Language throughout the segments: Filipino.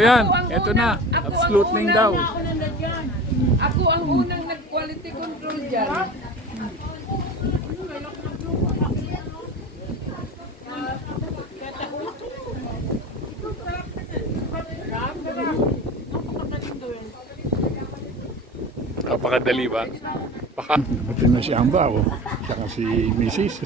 Ayan, eto na. Absolute name daw. Ako ang unang nag-quality control dyan. Napakadali ba? Pati na si Amba, oh. Saka si Mrs.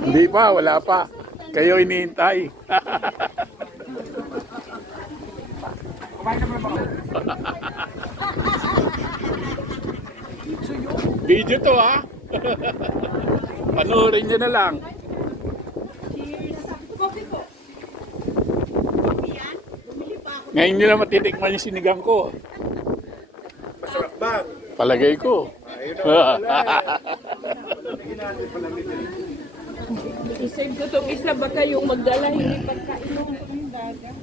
Hindi pa, wala pa. Kayo hinihintay. Video to, ha? Panoorin nyo na lang. Ngayon nyo na matitikman yung sinigang ko. Masarap ba? Palagay ko. Isave ko itong isa ba kayong magdala hindi pagkainom ko ng dagat.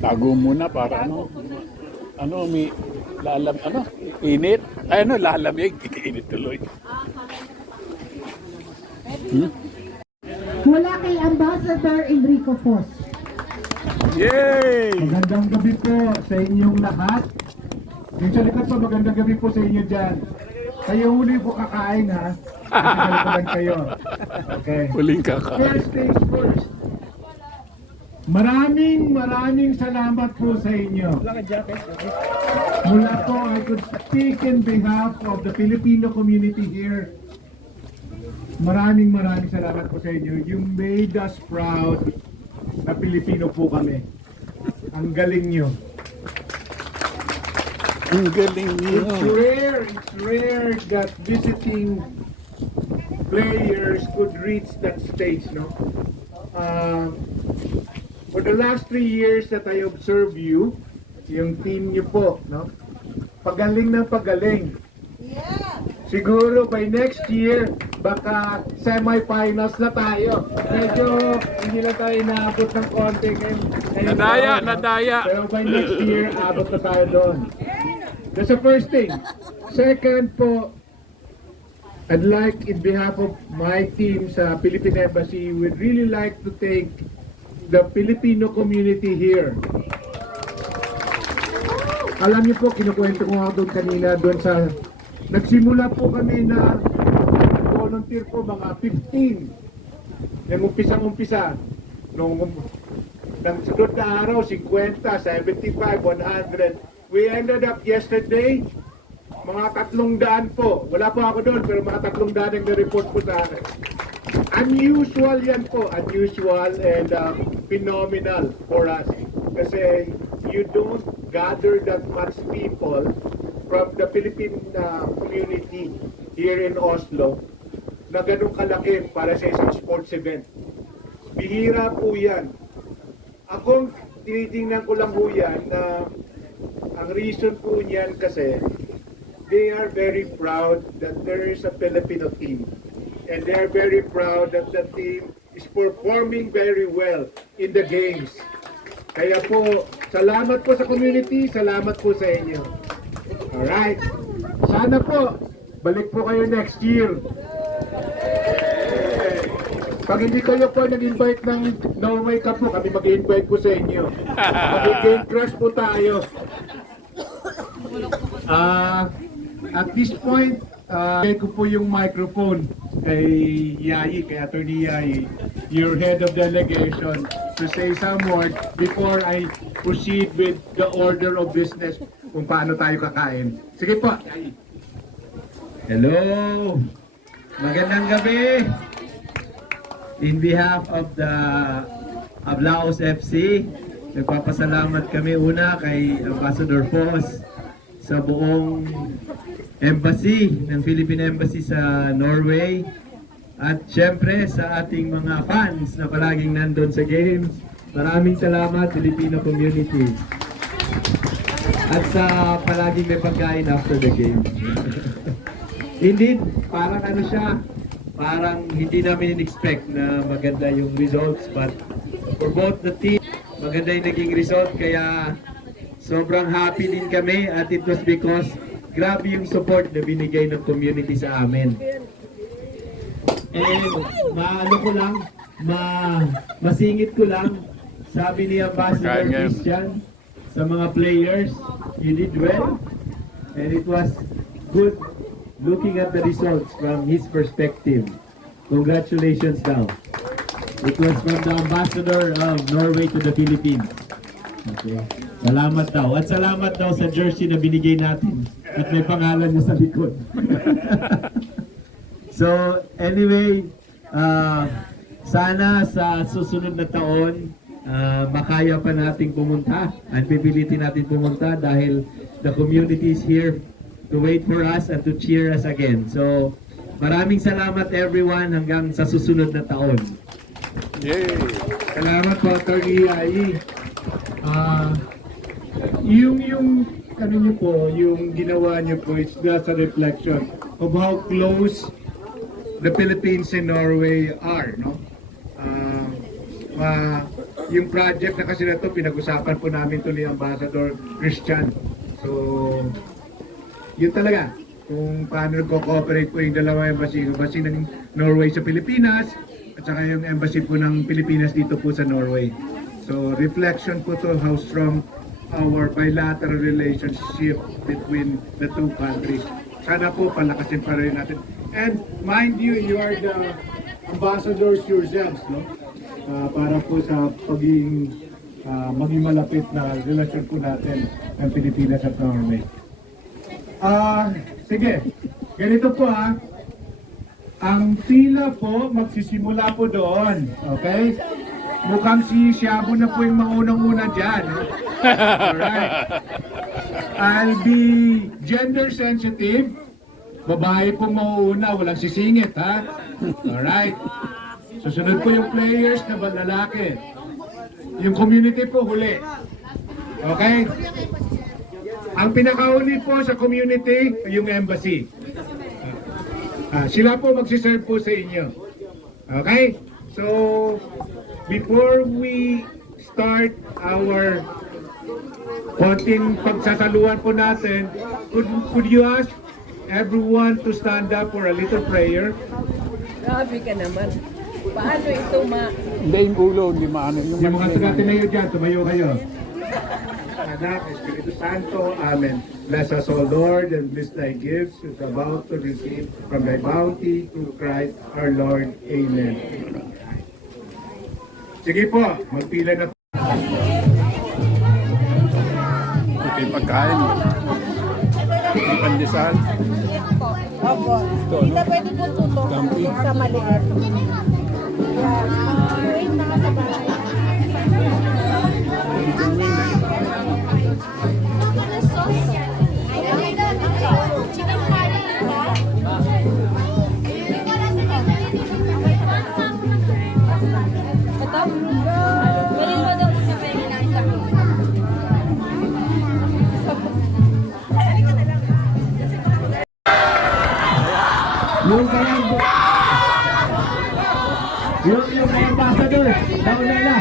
Tago muna para may init. Ay, lalamig. Init tuloy. Mula kay Ambassador Enrico Fos. Yay! Magandang gabi po sa inyong lahat. Yung sa likod po, magandang gabi po sa inyo dyan. Kayo huli po kakain, ha? Kasi kayo. Okay. Huling kaka. First things first. Maraming salamat po sa inyo. Mula po, I could speak in behalf of the Filipino community here. Maraming salamat po sa inyo. You made us proud na Pilipino po kami. Ang galing nyo. Ang galing niyo. It's rare that visiting players could reach that stage, no? For the last 3 years that I observe you, yung team niyo po, no? Pagaling ng pagaling. Siguro by next year, baka semi-finals na tayo. Medyo hindi lang tayo inaabot ng konti ngayon. Nadaya. Pero by next year, abot na tayo doon. That's the first thing. Second po, I'd like in behalf of my team sa Philippine Embassy, we'd really like to thank the Filipino community here. Alam niyo po, kinukwento ko nga doon kanina, doon sa nagsimula po kami na volunteer po mga 15. Umpisa. Nung sunod na araw, 50, 75, 100. We ended up yesterday, mga 300 po. Wala po ako doon, pero mga 300 ang na-report po sa akin. Unusual yan po, unusual and phenomenal for us. Kasi you don't gather that much people from the Philippine community here in Oslo na ganun kalaki para sa isang sports event. Bihira po yan. Ako, tinitingnan ko lang po yan na ang reason po niyan kasi they are very proud that there is a Filipino team. And they are very proud that the team is performing very well in the games. Kaya po, salamat po sa community, salamat po sa inyo. Alright. Sana po, balik po kayo next year. Pag hindi kayo po nag-invite ng Norway Cup po, kami mag-invite po sa inyo. Mag-game crush po tayo. At this point, ko po yung microphone kay Yayi, kay Attorney Yayi, your head of delegation, to say some words before I proceed with the order of business kung paano tayo kakain. Sige po, Yayi. Hello! Magandang gabi! In behalf of the Ablaos FC, nagpapasalamat kami una kay Ambassador Fos sa buong embassy ng Philippine Embassy sa Norway at syempre sa ating mga fans na palaging nandun sa games. Maraming salamat, Filipino community. At sa palaging may pagkain after the game. Indeed, parang ano siya, parang hindi namin in-expect na maganda yung results, but for both the team, maganda yung naging result, kaya sobrang happy din kami, at it was because grabe yung support na binigay ng community sa amin. And maano ko lang, masingit ko lang, sabi ni Ambassador Kain ngayon. Christian sa mga players, you did well. And it was good looking at the results from his perspective. Congratulations daw. It was from the Ambassador of Norway to the Philippines. Okay. Salamat daw. At salamat daw sa jersey na binigay natin. At may pangalan niya sa likod. So, anyway, sana sa susunod na taon, makaya pa nating pumunta. At pipilitin natin pumunta dahil the community is here to wait for us and to cheer us again. So, maraming salamat everyone hanggang sa susunod na taon. Yay! Salamat po, Atty. Ai. Yung ano niyo po, yung ginawa niyo po, it's just a reflection of how close the Philippines and Norway are, no? Yung project na kasi na to, pinag-usapan po namin to ni Ambassador Christian. So, yun talaga, kung paano nagko-cooperate po yung dalawa embassy ng Norway sa Pilipinas, at saka yung embassy po ng Pilipinas dito po sa Norway. So, reflection po to how strong our bilateral relationship between the two countries. Sana po palakasin pa rin natin. And mind you, you are the ambassadors yourselves, no? Para po sa maging malapit na relasyon po natin ng Pilipinas at Norway. Sige, ganito po ha. Ang pila po, magsisimula po doon. Okay? Mukhang si Shabu na po yung maunang-una dyan. Alright. I'll be gender sensitive. Babae pong mauuna, walang sisingit ha. Alright. Susunod po yung players na lalaki. Yung community po huli. Okay? Ang pinakauli po sa community, yung embassy. Sila po magsiserve po sa inyo. Okay? So, before we start our konting pagsasaluhan po natin, could you ask everyone to stand up for a little prayer? Grabe ka naman. Paano ito Hindi yung ulo, hindi maano. Yung mga taga-tinayo dyan, tumayo kayo. Anak, Espiritu Santo, Amen. Bless us, O Lord, and bless thy gifts who's about to receive from thy bounty through Christ our Lord. Amen. Sige po, magpila na po. Ito yung pagkain. Ito yung pandesal. Opo. Hindi pwede po tutok Dampi. sa maliit. Wait na sa bahay. Yung mga ambassador, nauna na.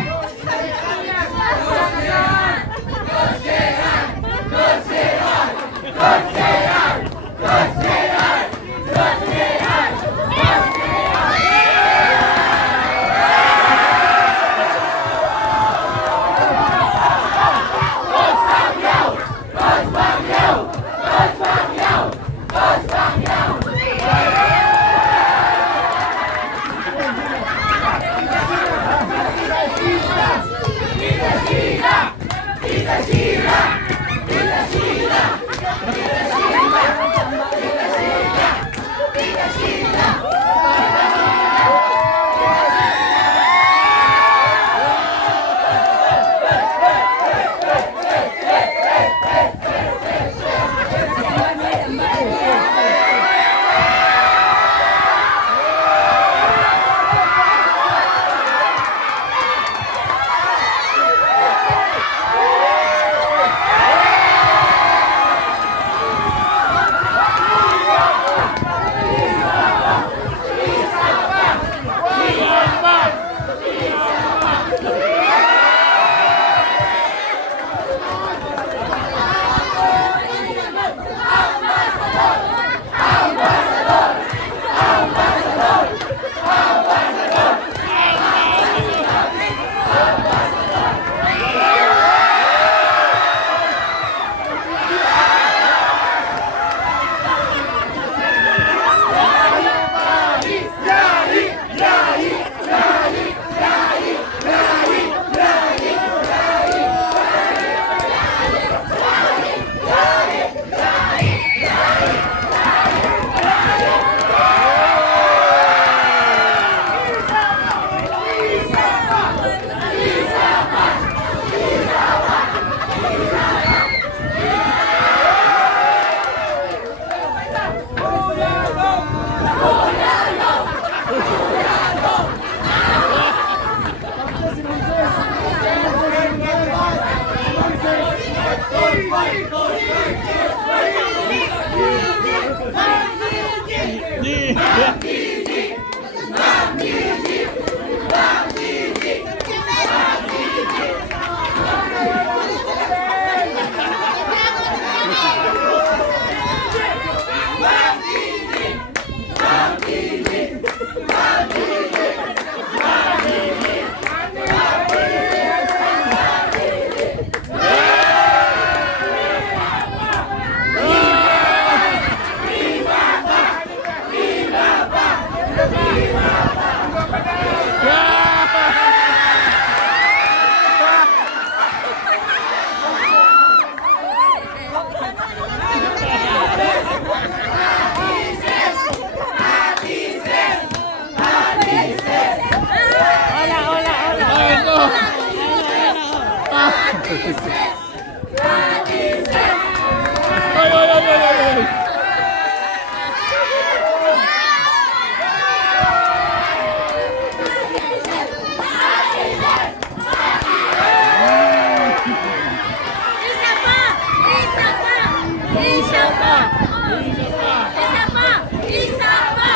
Isa pa! Isa pa!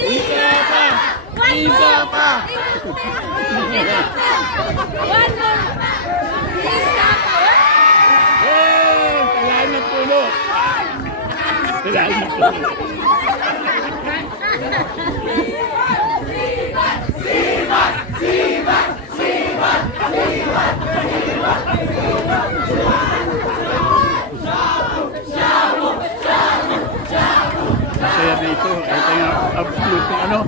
Isa pa! One more! One more! Isa pa! Eh, kailangan ng puno. Kailangan ng puno. Masaya dito. Ito yung absolute ng ano.